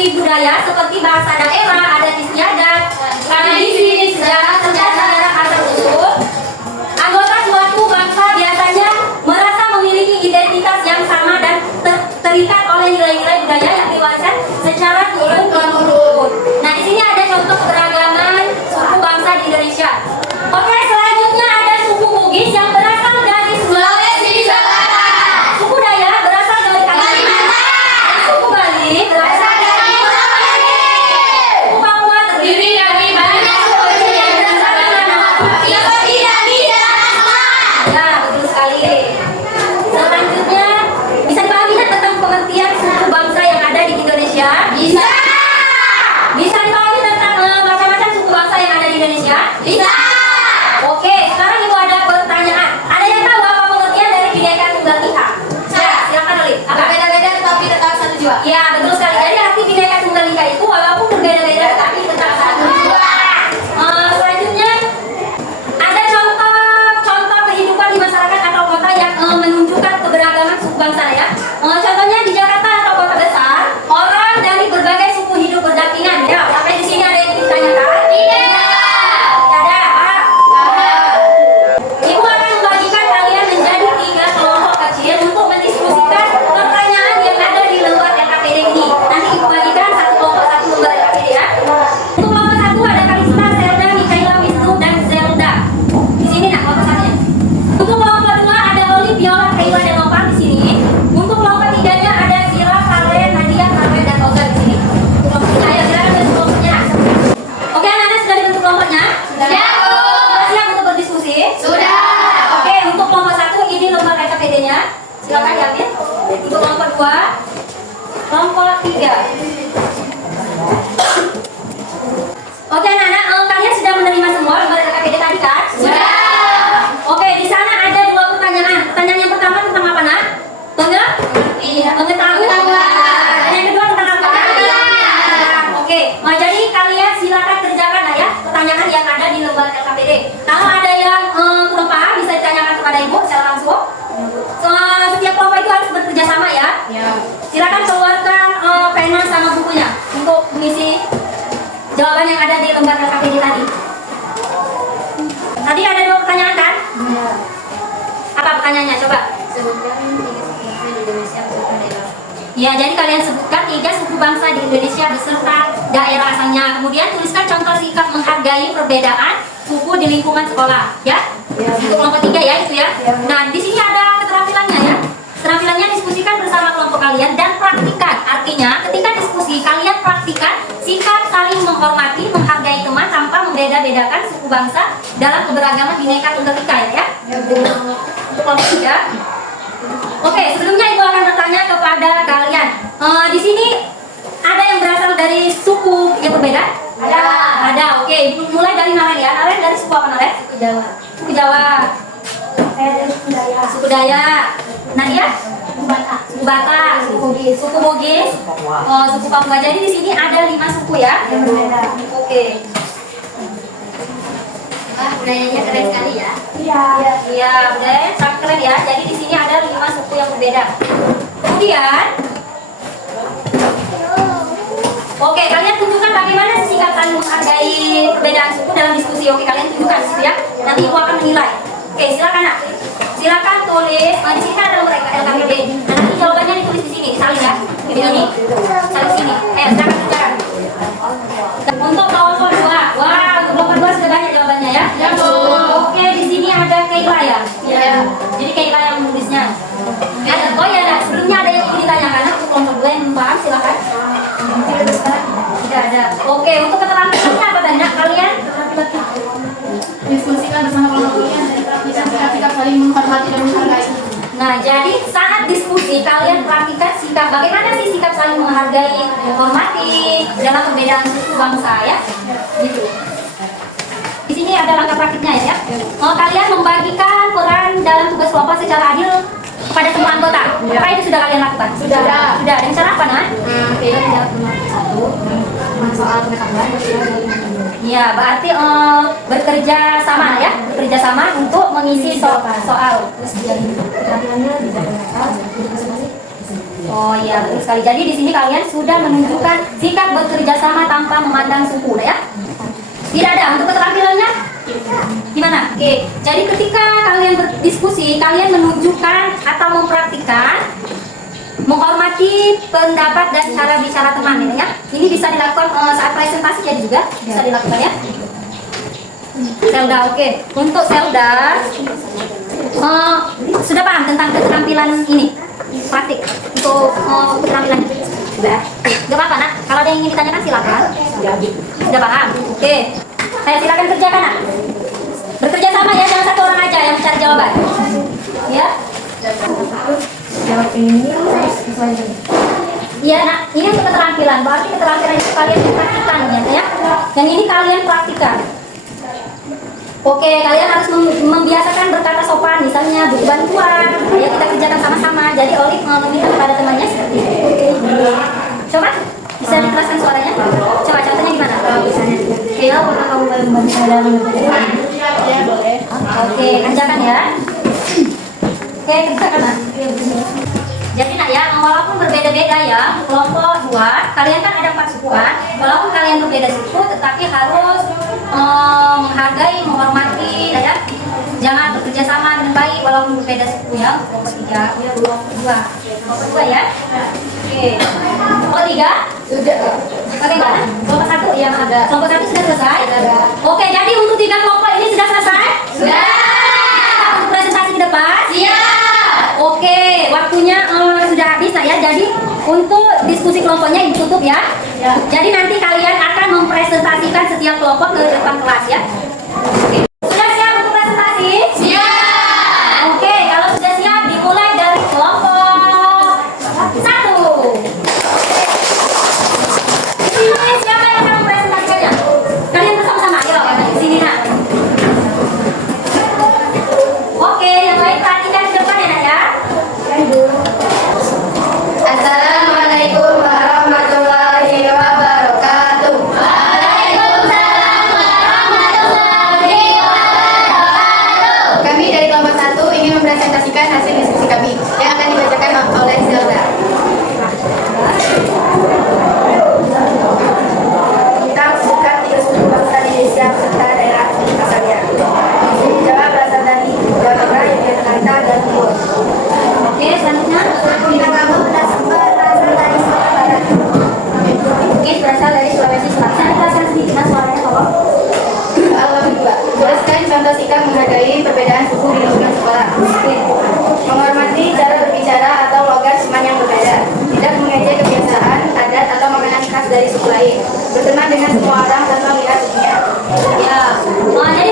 mempelajari budaya seperti bahasa daerah, adat istiadat, tradisi, sejarah, sejarah asal-usul, anggota suatu bangsa biasanya merasa memiliki identitas yang sama dan terikat oleh nilai-nilai budaya yang diwariskan secara turun-temurun. Nah, di sini ada contoh keberagaman suku bangsa di Indonesia. Oke, selanjutnya ada suku Bugis yang berasal dari Sulawesi Selatan. Suku Dayak berasal dari Kalimantan. Suku Bali berasal dari Sulawesi. Suku Papua terdiri dari banyak suku yang berasal dari Ya, betul sekali. Selanjutnya, bisa dipahami tentang pengertian suku bangsa yang ada di Indonesia? Bisa. Bisa dipahami tentang macam-macam suku bangsa yang ada di Indonesia? Bisa. Oke, sekarang ibu ada pertanyaan. Ada yang tahu apa pengertian dari Bhinneka Tunggal Ika? Ya, silakan Oli. Apa? Berbeda-beda tapi tetap satu jiwa. Ya, betul sekali. Jadi arti Bhinneka Tunggal Ika itu walaupun berbeda-beda tapi tetap satu jiwa. Selanjutnya ada contoh kehidupan di masyarakat atau kota yang menunjukkan keberagaman suku bangsa ya. Contohnya di Jakarta atau kota besar, orang dari berbagai suku hidup berdampingan ya. Sampai di sini ada yang ditanyakan? Tidak. Ada. Ibu akan membagikan kalian menjadi 3 kelompok kecil untuk mendiskusikan pertanyaan yang ada di lembar LKPD ini. Nanti ibu bagikan satu kelompok satu lembar LKPD ya. Untuk kelompok satu ada Kalista, Selda, Mikaela, Wisnu, dan Zelda. Di sini nak kelompok satunya. Untuk kelompok dua ada Oli, Viola, Kayla, dan Nopal di sini. Untuk kelompok tiganya ada Zira, Karen, Nadia, Karmen, dan Olga di sini. Untuk kelompok tiga ya, silakan bentuk kelompoknya. Oke, anak-anak sudah dibentuk kelompoknya? Sudah. Sudah siap untuk berdiskusi? Sudah. Oke, untuk kelompok satu ini lembar LKPD-nya. Silakan diambil. Untuk kelompok dua, kelompok tiga. Oke, anak-anak, kalian sudah menerima semua lembar LKPD tadi kan? Sudah. Oke, di sana ada 2 pertanyaan. Pertanyaan yang pertama tentang apa, nak? Pengetahuan. Pertanyaan yang kedua tentang apa? Oke, jadi kalian silakan kerjakan ya pertanyaan yang ada di lembar LKPD. Kalau ada yang kurang paham bisa ditanyakan kepada ibu secara langsung. Setiap kelompok itu harus bekerja sama ya. Silakan keluarkan pena sama bukunya untuk mengisi jawaban yang ada di lembar LKPD tadi. Tadi ada 2 pertanyaan kan? Apa pertanyaannya? Coba. Sebutkan 3 suku bangsa di Indonesia beserta daerah. Ya, jadi kalian sebutkan 3 suku bangsa di Indonesia beserta daerah asalnya. Kemudian tuliskan contoh sikap menghargai perbedaan suku di lingkungan sekolah, ya. Untuk kelompok 3 ya itu ya. Nah, di sini ada keterampilannya ya. Keterampilannya diskusikan bersama kelompok kalian dan praktikan. Artinya, ketika diskusi kalian praktikan sikap saling menghormati, menghargai teman tanpa membeda-bedakan suku bangsa dalam keberagaman Bhinneka Tunggal Ika ya. Untuk kelompok 3. Oke, sebelumnya ibu akan bertanya kepada kalian. Di sini ada yang berasal dari suku yang berbeda? Ada. Ada. Oke, mulai dari Naren ya. Naren dari suku apa Naren? Suku Jawa. Suku Jawa. Saya dari suku Dayak. Suku Dayak. Nadia? Suku Batak. Suku Batak. Suku Bugis. Suku Bugis. Suku Papua. Jadi di sini ada 5 suku ya yang berbeda. Oke. Budayanya keren sekali ya. Iya. Iya, budayanya sangat keren ya. Jadi di sini ada 5 suku yang berbeda. Kemudian, oke, kalian tunjukkan bagaimana sikap saling menghargai perbedaan suku dalam diskusi. Oke, kalian tunjukkan situ ya. Nanti ibu akan menilai. Oke, silakan nak. Silakan tulis. Di sini ada nomor LKPD. Nah, nanti jawabannya ditulis di sini, disalin ya. Di sini. Salin sini. Silakan tunjukkan. Untuk kelompok 2. Wah, untuk kelompok 2 sudah banyak jawabannya ya. Ya, Bu. Oke, di sini ada Kayla ya. Iya. Jadi Kayla yang menulisnya. Oh ya, nah, sebelumnya ada yang ingin ditanyakan untuk kelompok 2 yang paham silakan. Tidak ada. Oke, untuk keterampilannya apa banyak kalian? Diskusikan bersama kelompok kalian dan praktikan sikap saling menghormati dan menghargai. Nah, jadi saat diskusi kalian praktikan sikap bagaimana sih sikap saling menghargai, menghormati dalam perbedaan suku bangsa ya. Gitu. Di sini ada langkah praktiknya ya. Kalian membagikan peran dalam tugas kelompok secara adil kepada semua anggota. Apa itu sudah kalian lakukan? Sudah. Dengan cara apa, Nah? Soal pengetahuan. Iya, berarti bekerja sama untuk mengisi soal. Oh iya, betul sekali. Jadi di sini kalian sudah menunjukkan sikap bekerja sama tanpa memandang suku, ya? Tidak ada untuk keterampilannya? Gimana? Oke. Jadi ketika kalian berdiskusi, kalian menunjukkan atau mempraktikkan menghormati pendapat dan cara bicara teman, ya. Ini bisa dilakukan saat presentasi, jadi juga bisa dilakukan, ya. Selda, oke. Untuk Selda, sudah paham tentang keterampilan ini? Praktik untuk keterampilan. Sudah. Gak apa-apa, nak. Kalau ada yang ingin ditanyakan silakan. Sudah paham? Oke. Saya silakan kerjakan, nak. Bekerja sama, ya, jangan satu orang aja yang mencari jawaban. Ya. Jawab ini harus sesuai dengan. Iya, nak. Ini untuk keterampilan. Berarti keterampilan itu kalian praktikkan, ya. Dan ini kalian praktikkan. Oke, kalian harus membiasakan berkata sopan, misalnya butuh bantuan. Ya, kita kerjakan sama-sama. Jadi Olive mau meminta kepada temannya seperti itu. Coba, bisa dikeraskan suaranya? Coba, contohnya gimana? Misalnya, ya, pernah kamu membantu saya dalam Ya, boleh. Oke, kerjakan ya. Oke, kerjakan, nak. Jadi, nak, ya, walaupun berbeda-beda, ya, kelompok 2, kalian kan ada 4 sukuan. Walaupun kalian berbeda suku, tetapi harus menghargai, menghormati, ya. Jangan bekerja sama dengan baik walaupun berbeda suku, ya. Kelompok 3, kelompok 2. Kelompok 2, ya. Oke. Kelompok 3? Sudah. Bagaimana? Kelompok 1 yang ada. Kelompok 1 sudah selesai? Sudah. Oke, jadi untuk 3 kelompok ini sudah selesai? Sudah. Untuk presentasi ke depan? Siap. Oke, waktunya sudah habis, ya. Jadi untuk diskusi kelompoknya ditutup, ya. Ya. Jadi nanti kalian akan mempresentasikan setiap kelompok ke depan kelas, ya. Oke. Sudah siap untuk presentasi? Siap. Oke, kalau sudah siap dimulai dari kelompok 1. Ini siapa yang akan mempresentasikannya? Kalian bersama-sama, ayo di sini, nak. Oke, yang baik perhatikan di depan, ya, nak, ya. Assalamualaikum warahmatullahi wabarakatuh. Waalaikumsalam warahmatullahi wabarakatuh. Kami dari kelompok 1 ingin mempresentasikan hasil diskusi kami yang akan dibacakan oleh Zelda. Tentang sikap 3 suku bangsa di Indonesia serta daerah asalnya. Ini jawab berasal dari Jawa Tengah, Yogyakarta, dan Timur. Oke, selanjutnya. Minangkabau berasal dari Sumatera Barat. Oke, berasal dari Sulawesi Selatan. Saya jelaskan sedikit, nah, suaranya tolong. Halaman 2. Jelaskan contoh sikap menghargai perbedaan suku di lingkungan sekolah. Menghormati cara berbicara atau logat teman yang berbeda. Tidak mengejek kebiasaan, adat, atau makanan khas dari suku lain. Berteman dengan semua orang tanpa melihat sukunya. Ya, jadi